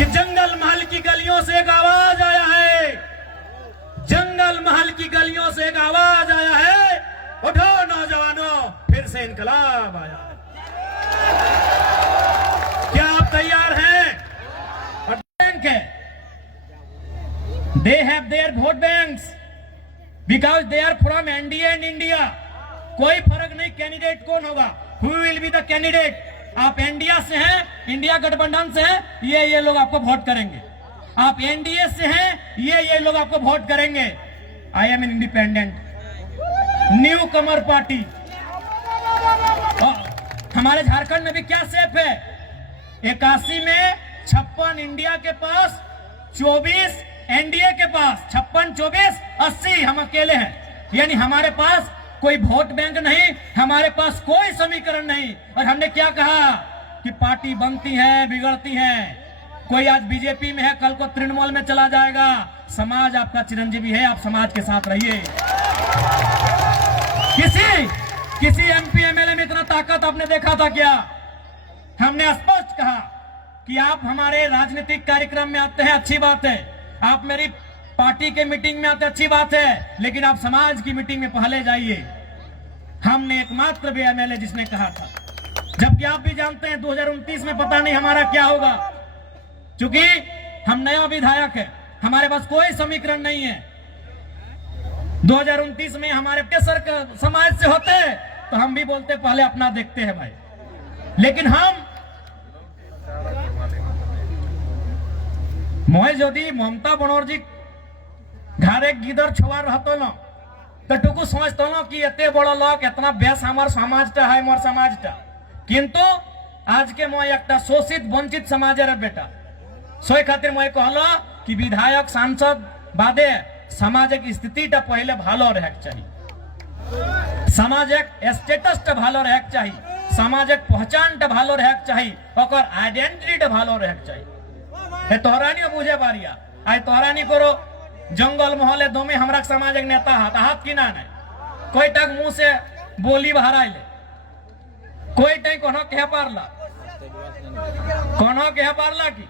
कि जंगल महल की गलियों से एक आवाज आया है, जंगल महल की गलियों से एक आवाज आया है, उठो नौजवानों फिर से इनकलाब आया है। क्या आप तैयार हैं? और बैंक है, they have their vote banks because they are from NDA and India. कोई फर्क नहीं कैंडिडेट कौन होगा, who will be the candidate. आप इंडिया से हैं, इंडिया गठबंधन से हैं, ये लोग आपको वोट करेंगे। आप एनडीए से हैं, ये लोग आपको वोट करेंगे। I am an independent new Qamar party. हमारे झारखंड में भी क्या सेफ है, 81 में 56 इंडिया के पास, 24 एनडीए के पास, 56, 24, 80 हम अकेले हैं। यानी हमारे पास कोई वोट बैंक नहीं, हमारे पास कोई समीकरण नहीं। और हमने क्या कहा कि पार्टी बनती है बिगड़ती है। कोई आज बीजेपी में है, कल को तृणमूल में चला जाएगा। समाज आपका चिरंजीवी है, आप समाज के साथ रहिए। किसी एमपी एमएलए में इतना ताकत आपने देखा था क्या? हमने स्पष्ट कहा कि आप हमारे राजनीतिक कार्यक्रम में आते हैं, अच्छी बात है। आप मेरी पार्टी के मीटिंग में आते, अच्छी बात है, लेकिन आप समाज की मीटिंग में पहले जाइए। हमने एकमात्र भी एमएलए जिसने कहा था, जबकि आप भी जानते हैं 2029 में पता नहीं हमारा क्या होगा, क्योंकि हम नया विधायक है, हमारे पास कोई समीकरण नहीं है। 2029 में हमारे केसर समाज से होते तो हम भी बोलते पहले अपना देखते हैं भाई, लेकिन हम मोहे यदि ममता बनर्जी घरे गिदर छुआ रहतो न तो टुकु समझतो न कि एते बड़ लोग एतना बेस हमार समाजटा है, मोर समाजटा। किंतु आज के मोय एकटा शोषित वंचित समाजेर बेटा सोई खातिर मोय कहलो कि विधायक सांसद बादे सामाजिक स्थितिटा पहले भालो रहेक चाहिए, सामाजिक स्टेटसटा भालो रहेक चाहिए, सामाजिक पहचानटा भालो रहेक चाहिए, ओकर आइडेंटिटीटा भालो रहेक चाहिए। हे तोहरानी बुझे बारिया आई तोहरानी करो जंगल महले दोमे हमरा सामाजिक नेता हाथ की ना नहीं, कोई टक मुंह से बोली बाहर आइले, कोई टक कोनो कह पारला, कोनो कह पारला की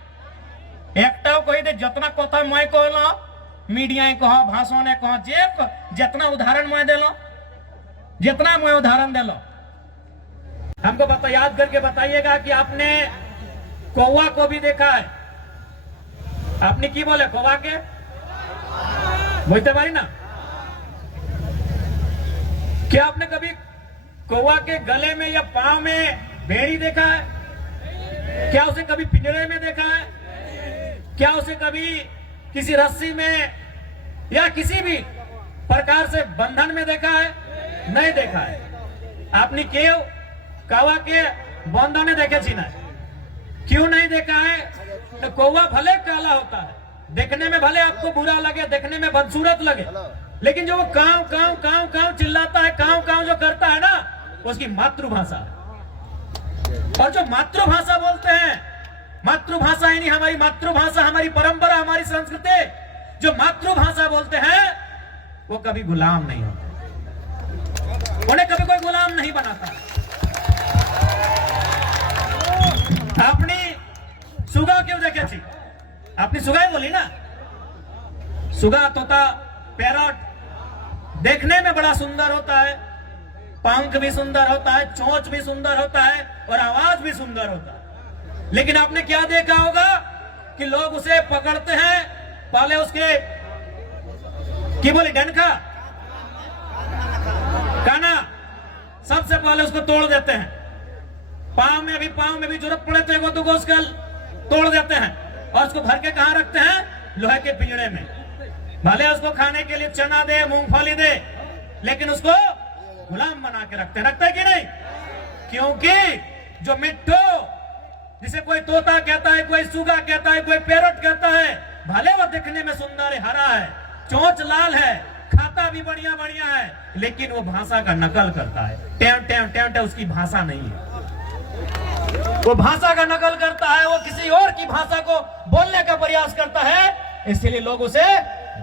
एकटाও कहि दे जतना कथा मैं कहलो मीडिया कह भाषण कह जे जितना उदाहरण मैं देलो, जितना मैं उदाहरण देलो। हमको बता याद करके बताइएगा कि आपने कौवा को भी देखा है। आपने की बोले कौवा के बोलते पारी ना, क्या आपने कभी कौवा के गले में या पांव में भेड़ी देखा है? क्या उसे कभी पिंजरे में देखा है? क्या उसे कभी किसी रस्सी में या किसी भी प्रकार से बंधन में देखा है? नहीं देखा है। आपने क्यों कौवा के बंधने देखे छी ना? क्यों नहीं देखा है? तो कौवा भले काला होता है, देखने में भले आपको बुरा लगे, देखने में बदसूरत लगे, लेकिन जो वो काव काव काव काव चिल्लाता है, काव काव जो करता है ना, उसकी मातृभाषा है। और जो मातृभाषा बोलते हैं, मातृभाषा यानी हमारी मातृभाषा, हमारी परंपरा, हमारी संस्कृति, जो मातृभाषा बोलते हैं वो कभी गुलाम नहीं होते, उन्हें कभी कोई गुलाम नहीं बनाता। अपनी सुगा क्यों देखे थी? आपने सुगा ही बोली ना, सुगा तोता पैरट देखने में बड़ा सुंदर होता है, पंख भी सुंदर होता है, चोंच भी सुंदर होता है और आवाज भी सुंदर होता है। लेकिन आपने क्या देखा होगा कि लोग उसे पकड़ते हैं, पहले उसके की बोली डंका काना सबसे पहले उसको तोड़ देते हैं, पांव में भी जरूरत पड़े तो एगो दुगो उसका तोड़ देते हैं और उसको भर के कहां रखते हैं? लोहे के पिंजरे में। भले उसको खाने के लिए चना दे, मूंगफली दे, लेकिन उसको गुलाम बना के रखते है कि नहीं? क्योंकि जो मिट्टू जिसे कोई तोता कहता है, कोई सुगा कहता है, कोई पैरट कहता है, भले वो दिखने में सुंदर है, हरा है, चोंच लाल है, खाता भी बढ़िया बढ़िया है, लेकिन वो भाषा का नकल करता है। टेम टेम टेम टेम उसकी भाषा नहीं है, वो भाषा का नकल करता है, वो किसी और की भाषा को बोलने का प्रयास करता है, इसलिए लोग उसे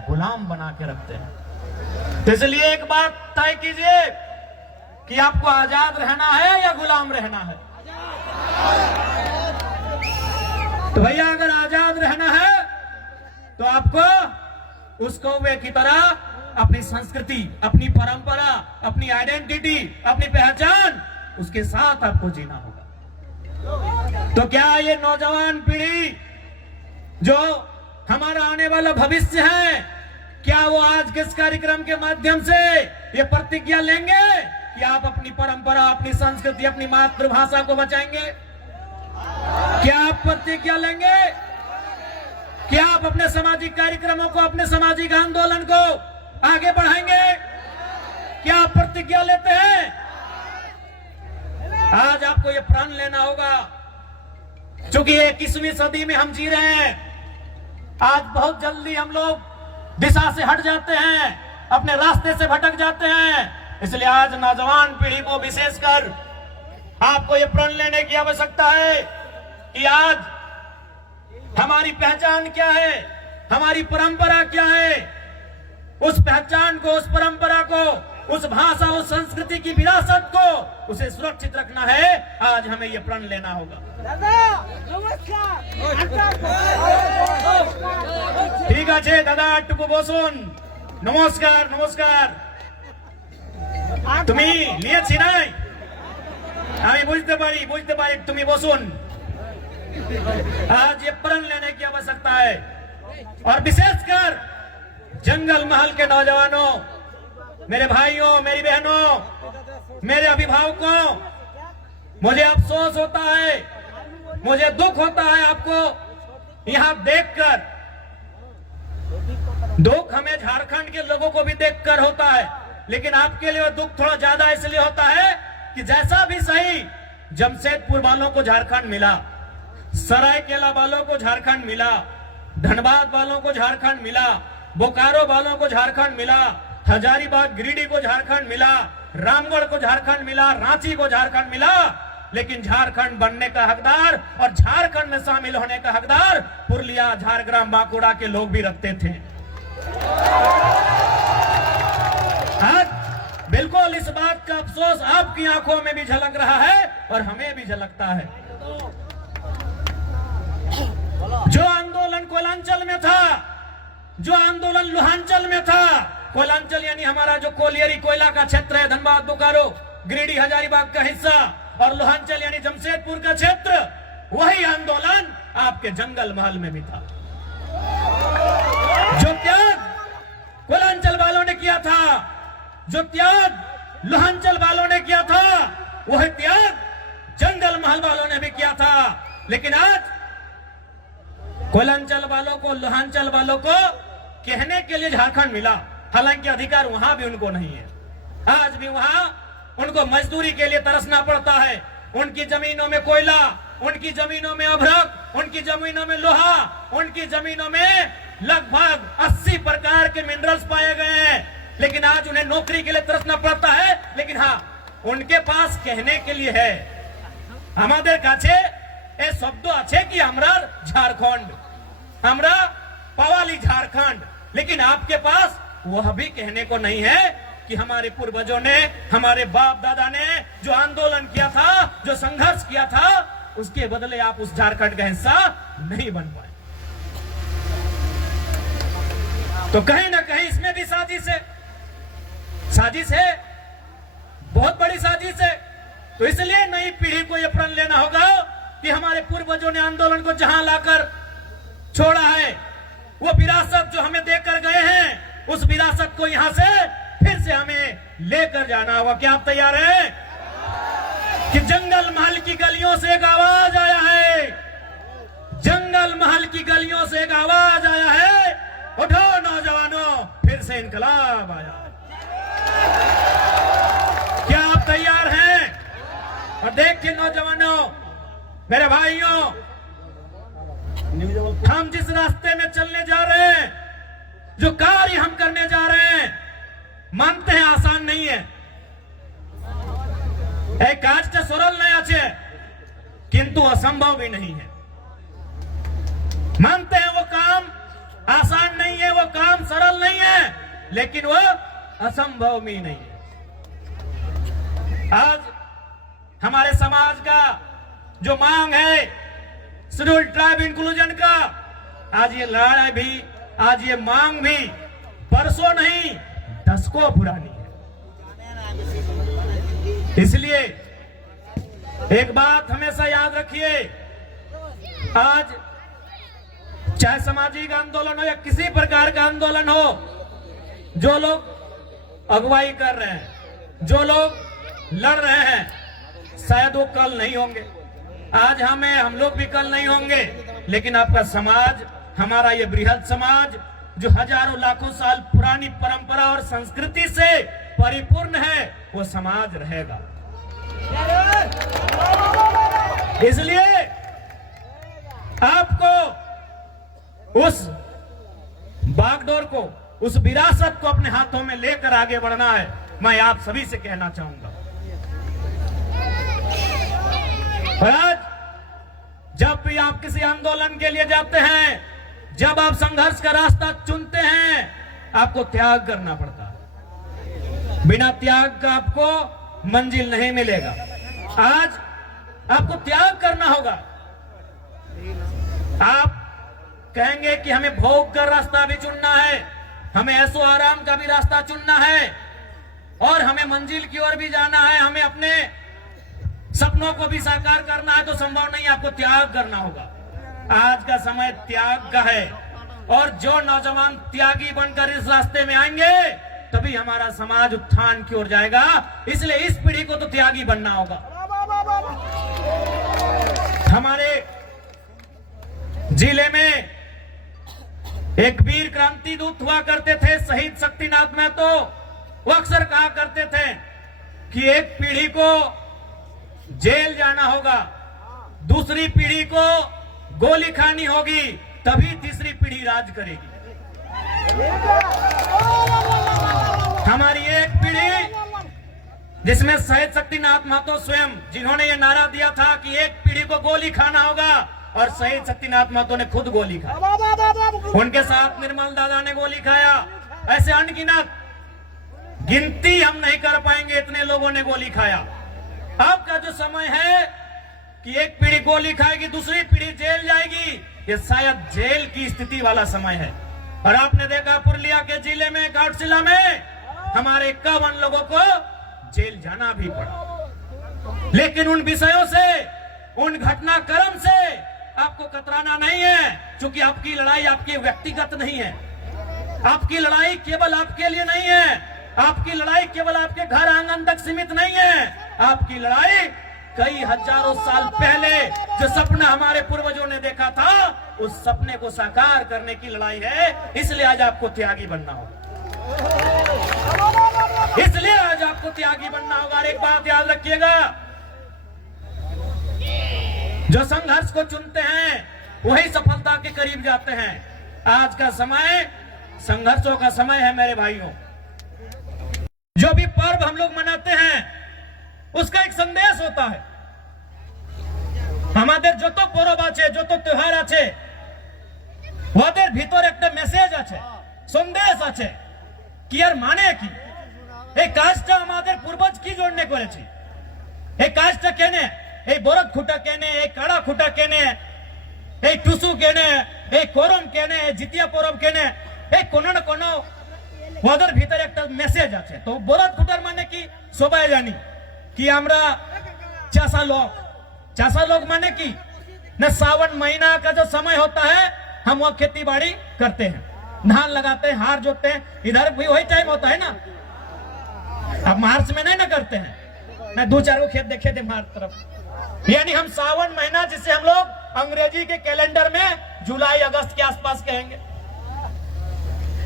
गुलाम बना के रखते हैं। तो इसलिए एक बात तय कीजिए कि आपको आजाद रहना है या गुलाम रहना है। तो भैया अगर आजाद तो आपको उस कौवे की तरह अपनी संस्कृति, अपनी परंपरा, अपनी आइडेंटिटी, अपनी पहचान, उसके साथ आपको जीना होगा। तो क्या ये नौजवान पीढ़ी जो हमारा आने वाला भविष्य है, क्या वो आज के इस कार्यक्रम के माध्यम से ये प्रतिज्ञा लेंगे कि आप अपनी परंपरा, अपनी संस्कृति, अपनी मातृभाषा को बचाएंगे? क्या आप प्रतिज्ञा लेंगे? क्या आप अपने सामाजिक कार्यक्रमों को, अपने सामाजिक आंदोलन को आगे बढ़ाएंगे? क्या आप प्रतिज्ञा लेते हैं? आज आपको ये प्रण लेना होगा, क्योंकि 21वीं सदी में हम जी रहे हैं। आज बहुत जल्दी हम लोग दिशा से हट जाते हैं, अपने रास्ते से भटक जाते हैं। इसलिए आज नौजवान पीढ़ी को विशेषकर आपको ये प्रण लेने की आवश्यकता है कि आज हमारी पहचान क्या है, हमारी परंपरा क्या है। उस पहचान को, उस परंपरा को, उस भाषा, उस संस्कृति की विरासत को, उसे सुरक्षित रखना है। आज हमें यह प्रण लेना होगा। ठीक है दादा, टुकु बसुन। नमस्कार नमस्कार। তুমি নিয়েছি নাই, আমি বুঝতে পারি তুমি বসুন। आज ये प्रण लेने की आवश्यकता है, और विशेषकर जंगल महल के नौजवानों, मेरे भाइयों, मेरी बहनों, मेरे अभिभावकों, मुझे अफसोस होता है, मुझे दुख होता है आपको यहां देखकर। दुख हमें झारखंड के लोगों को भी देखकर होता है, लेकिन आपके लिए दुख थोड़ा ज्यादा इसलिए होता है कि जैसा भी सही, जमशेदपुर वालों को झारखंड मिला, सरायकेला वालों को झारखंड मिला, धनबाद वालों को झारखंड मिला, बोकारो वालों को झारखंड मिला, हजारीबाग गिरिडीह को झारखंड मिला, रामगढ़ को झारखंड मिला, रांची को झारखंड मिला, लेकिन झारखंड बनने का हकदार और झारखंड में शामिल होने का हकदार पुरलिया, झारग्राम, बांकुड़ा के लोग भी रखते थे। आज बिल्कुल इस बात का अफसोस आपकी आंखों में भी झलक रहा है और हमें भी झलकता है। जो आंदोलन कोयलांचल में था, जो आंदोलन लोहांचल में था, कोयलांचल यानी हमारा जो कोलियरी कोयला का क्षेत्र है, धनबाद, बोकारो, गिरिडीह, हजारीबाग का हिस्सा, और लोहांचल यानी जमशेदपुर का क्षेत्र, वही आंदोलन आपके जंगल महल में भी था। जो त्याग कोयलांचल वालों ने किया था, जो त्याग लोहांचल वालों ने किया था, वह त्याग जंगल महल वालों ने भी किया था। लेकिन आज कोयलांचल वालों को, लोहांचल वालों को कहने के लिए झारखंड मिला, हालांकि अधिकार वहां भी उनको नहीं है। आज भी वहां उनको मजदूरी के लिए तरसना पड़ता है। उनकी जमीनों में कोयला, उनकी जमीनों में अभ्रक, उनकी जमीनों में लोहा, उनकी जमीनों में लगभग 80 प्रकार के मिनरल्स पाए गए हैं, लेकिन आज उन्हें नौकरी के लिए तरसना पड़ता है। लेकिन हाँ, उनके पास कहने के लिए है, हमारे काछे ए शब्द अच्छे कि हमरा झारखंड, हमरा पवाली झारखंड, लेकिन आपके पास वह भी कहने को नहीं है कि हमारे पूर्वजों ने, हमारे बाप दादा ने जो आंदोलन किया था, जो संघर्ष किया था, उसके बदले आप उस झारखंड का हिस्सा नहीं बन पाए। तो कहीं ना कहीं इसमें भी साजिश है, साजिश है, बहुत बड़ी साजिश है। तो इसलिए नई पीढ़ी को यह प्रण लेना होगा कि हमारे पूर्वजों ने आंदोलन को जहां लाकर छोड़ा है, वो विरासत जो हमें देकर गए हैं, उस विरासत को यहां से फिर से हमें लेकर जाना होगा। क्या आप तैयार हैं? कि जंगल महल की गलियों से एक आवाज आया है, जंगल महल की गलियों से एक आवाज आया है, उठो नौजवानों, फिर से इनकलाब आया। क्या आप तैयार हैं? और देखिए नौजवानों, मेरे भाइयों, हम जिस रास्ते में चलने जा रहे हैं, जो कार्य हम करने जा रहे हैं, मानते हैं आसान नहीं है। एक काजटा सरल नहीं आछे, किंतु असंभव भी नहीं है। मानते हैं वो काम आसान नहीं है, वो काम सरल नहीं है, लेकिन वो असंभव भी नहीं है। आज हमारे समाज का जो मांग है शेड्यूल ट्राइब इंक्लूजन का, आज ये लड़ाई भी आज ये मांग भी परसों नहीं दशकों पुरानी है। इसलिए एक बात हमेशा याद रखिए, आज चाहे सामाजिक आंदोलन हो या किसी प्रकार का आंदोलन हो, जो लोग अगुवाई कर रहे हैं, जो लोग लड़ रहे हैं, शायद वो कल नहीं होंगे। आज हम लोग भी कल नहीं होंगे, लेकिन आपका समाज, हमारा ये बृहद समाज जो हजारों लाखों साल पुरानी परंपरा और संस्कृति से परिपूर्ण है, वो समाज रहेगा। इसलिए आपको उस बागडोर को, उस विरासत को अपने हाथों में लेकर आगे बढ़ना है। मैं आप सभी से कहना चाहूंगा। और आज जब भी आप किसी आंदोलन के लिए जाते हैं, जब आप संघर्ष का रास्ता चुनते हैं, आपको त्याग करना पड़ता है। बिना त्याग का आपको मंजिल नहीं मिलेगा। आज आपको त्याग करना होगा। आप कहेंगे कि हमें भोग कर रास्ता भी चुनना है, हमें ऐसो आराम का भी रास्ता चुनना है, और हमें मंजिल की ओर भी जाना है, हमें अपने सपनों को भी साकार करना है, तो संभव नहीं, आपको त्याग करना होगा। आज का समय त्याग का है, और जो नौजवान त्यागी बनकर इस रास्ते में आएंगे, तभी हमारा समाज उत्थान की ओर जाएगा। इसलिए इस पीढ़ी को तो त्यागी बनना होगा। हमारे जिले में एक वीर क्रांति दूत हुआ करते थे, शहीद शक्तिनाथ महतो। वो अक्सर कहा करते थे कि एक पीढ़ी को जेल जाना होगा, दूसरी पीढ़ी को गोली खानी होगी, तभी तीसरी पीढ़ी राज करेगी। हमारी एक पीढ़ी, जिसमें शहीद शक्तिनाथ महतो स्वयं, जिन्होंने ये नारा दिया था कि एक पीढ़ी को गोली खाना होगा, और शहीद शक्तिनाथ महतो ने खुद गोली खाई। उनके साथ निर्मल दादा ने गोली खाया। ऐसे अनगिनत, गिनती हम नहीं कर पाएंगे, इतने लोगों ने गोली खाया। अब का जो समय है कि एक पीढ़ी गोली खाएगी, दूसरी पीढ़ी जेल जाएगी, ये शायद जेल की स्थिति वाला समय है। और आपने देखा पुरुलिया के जिले में, घाटशिला में हमारे 51 लोगों को जेल जाना भी पड़ा। लेकिन उन विषयों से, उन घटनाक्रम से आपको कतराना नहीं है, क्योंकि आपकी लड़ाई आपकी व्यक्तिगत नहीं है। आपकी लड़ाई केवल आपके लिए नहीं है। आपकी लड़ाई केवल आपके घर आंगन तक सीमित नहीं है। आपकी लड़ाई कई हजारों साल पहले जो सपना हमारे पूर्वजों ने देखा था, उस सपने को साकार करने की लड़ाई है। इसलिए आज आपको त्यागी बनना होगा। इसलिए आज आपको त्यागी बनना होगा। और एक बात याद रखिएगा, जो संघर्ष को चुनते हैं वही सफलता के करीब जाते हैं। आज का समय संघर्षों का समय है मेरे भाइयों। जो भी पर्व हम लोग मनाते हैं, उसका एक संदेश होता है। हमारे जो तो पर्व आछे, जो तो त्योहार आछे, ওদের ভিতর একটা মেসেজ আছে, সন্দেশ আছে কি আর মানে কি, এই কাজটা আমাদের পূর্বজ কি জন্য করেছে, এই কাজটা কেনে, এই বরদ খুঁটা কেনে, এই কাড়া খুঁটা কেনে, এই টুসু কেনে, এই করম কেনে, জিতিয়া পরব কেনে, এই কোনো না কোনো ওদের ভিতরে একটা মেসেজ আছে। তো বরদ খুঁটার মানে কি সবাই জানি कि আমরা चासा लोग माने की न, सावन महीना का जो समय होता है हम वो खेती बाड़ी करते हैं, धान लगाते हैं, हार जोतते हैं। इधर भी वही टाइम होता है ना। अब मार्च में नहीं ना करते हैं, मैं 2-4 खेत देखे थे मार्च तरफ। यानी हम सावन महीना, जिसे हम लोग अंग्रेजी के कैलेंडर में जुलाई अगस्त के आसपास कहेंगे,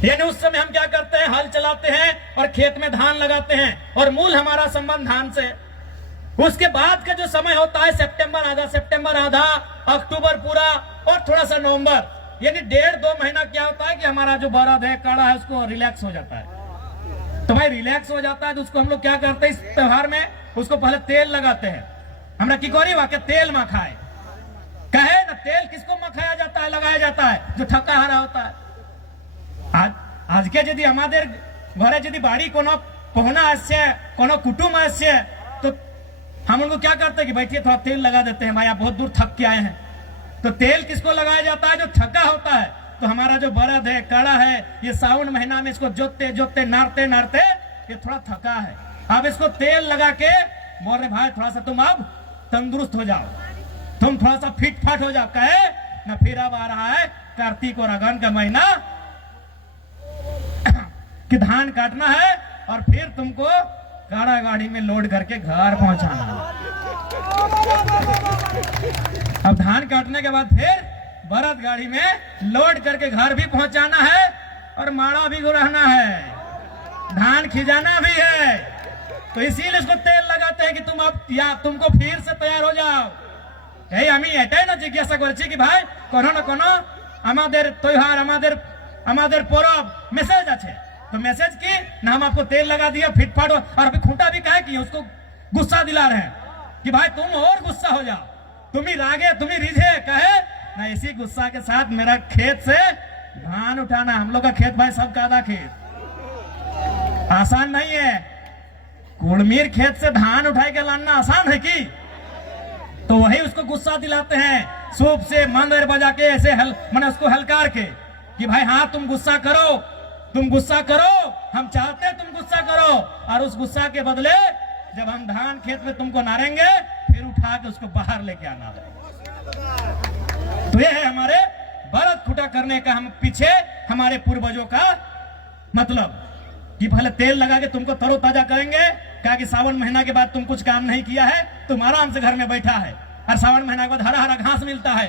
यानी उस समय हम क्या करते हैं, हल चलाते हैं और खेत में धान लगाते हैं, और मूल हमारा संबंध धान से। उसके बाद का जो समय होता है सितंबर आधा, अक्टूबर पूरा, और थोड़ा सा नवंबर, यानी 1.5-2 महीना क्या होता है कि हमारा जो बरद है, काड़ा है, उसको रिलैक्स हो जाता है। तो भाई रिलैक्स हो जाता है तो उसको हम लोग क्या करते हैं, इस त्योहार में उसको पहले तेल लगाते हैं। हमरा की करी वाके तेल मखाए कहे ना, तेल किसको मखाया जाता है, लगाया जाता है, जो थका हारा होता है। आज के यदि हमारे घरे यदि बाड़ी कोनो पहुना आसे, कोनो कुटुंब आसे, तो हम उनको क्या करते हैं कि बैठिए थोड़ा तेल लगा देते हैं, भाई आप बहुत दूर थक के आए हैं। तो तेल किसको लगाया जाता है, जो थका होता है, तो हमारा जो बरद है, कड़ा है, ये सावन महीना में इसको जोतते जोतते नारते नारते ये थोड़ा थका है। अब इसको तेल लगा के बोल रहे भाई थोड़ा सा तुम अब तंदुरुस्त हो जाओ, तुम थोड़ा सा फिट फाट हो जाओ। कहे ना फिर अब आ रहा है कार्तिक और अगन का महीना कि धान काटना है और फिर तुमको गाड़ा गाड़ी में लोड करके घर पहुंचाना है। अब धान काटने के बाद फिर बरद गाड़ी में लोड करके घर भी पहुंचाना है और माड़ा भी गुड़ाना है, धान खिजाना भी है। तो इसीलिए इसको तेल लगाते हैं कि तुम अब या तुमको फिर से तैयार हो जाओ। এই আমি এটাই না জিজ্ঞাসা করছি কি ভাই কোনো না কোনো আমাদের त्योहार আমাদের परब मैसेज আছে, तो मैसेज की ना हम आपको तेल लगा दिया फिट फाट और अभी खूंटा भी कहे कि उसको गुस्सा दिला रहे हैं कि भाई तुम और गुस्सा हो जाओ, तुम ही रागे तुम ही रिझे। कहे ना इसी गुस्सा के साथ मेरा खेत से धान उठाना, हम लोग का खेत भाई सब कादा खेत आसान नहीं है। कुड़मीर खेत से धान उठा के लाना आसान है कि? तो वही उसको गुस्सा दिलाते हैं, सूप से मंदिर बजा के ऐसे मैंने उसको हलकार के कि भाई हाँ तुम गुस्सा करो, हम चाहते हैं तुम गुस्सा करो, और उस गुस्सा के बदले जब हम धान खेत में तुमको नारेंगे फिर उठा के उसको बाहर लेके आना है। तो ये है हमारे बरद खुटा करने का हम पीछे हमारे पूर्वजों का मतलब कि पहले तेल लगा के तुमको तरोताजा करेंगे। क्या कि सावन महीना के बाद तुम कुछ काम नहीं किया है, तुम आराम से घर में बैठा है और सावन महीना के बाद हरा हरा घास मिलता है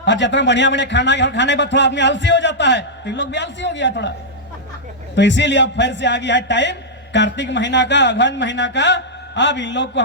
और जितना बढ़िया बढ़िया खाना खाने के बाद थोड़ा आदमी आलसी हो जाता है, तो इन लोग भी आलसी हो गया थोड़ा। तो इसीलिए अब फिर से आ गया है टाइम कार्तिक महीना का, अगहन महीना का। अब इन लोग को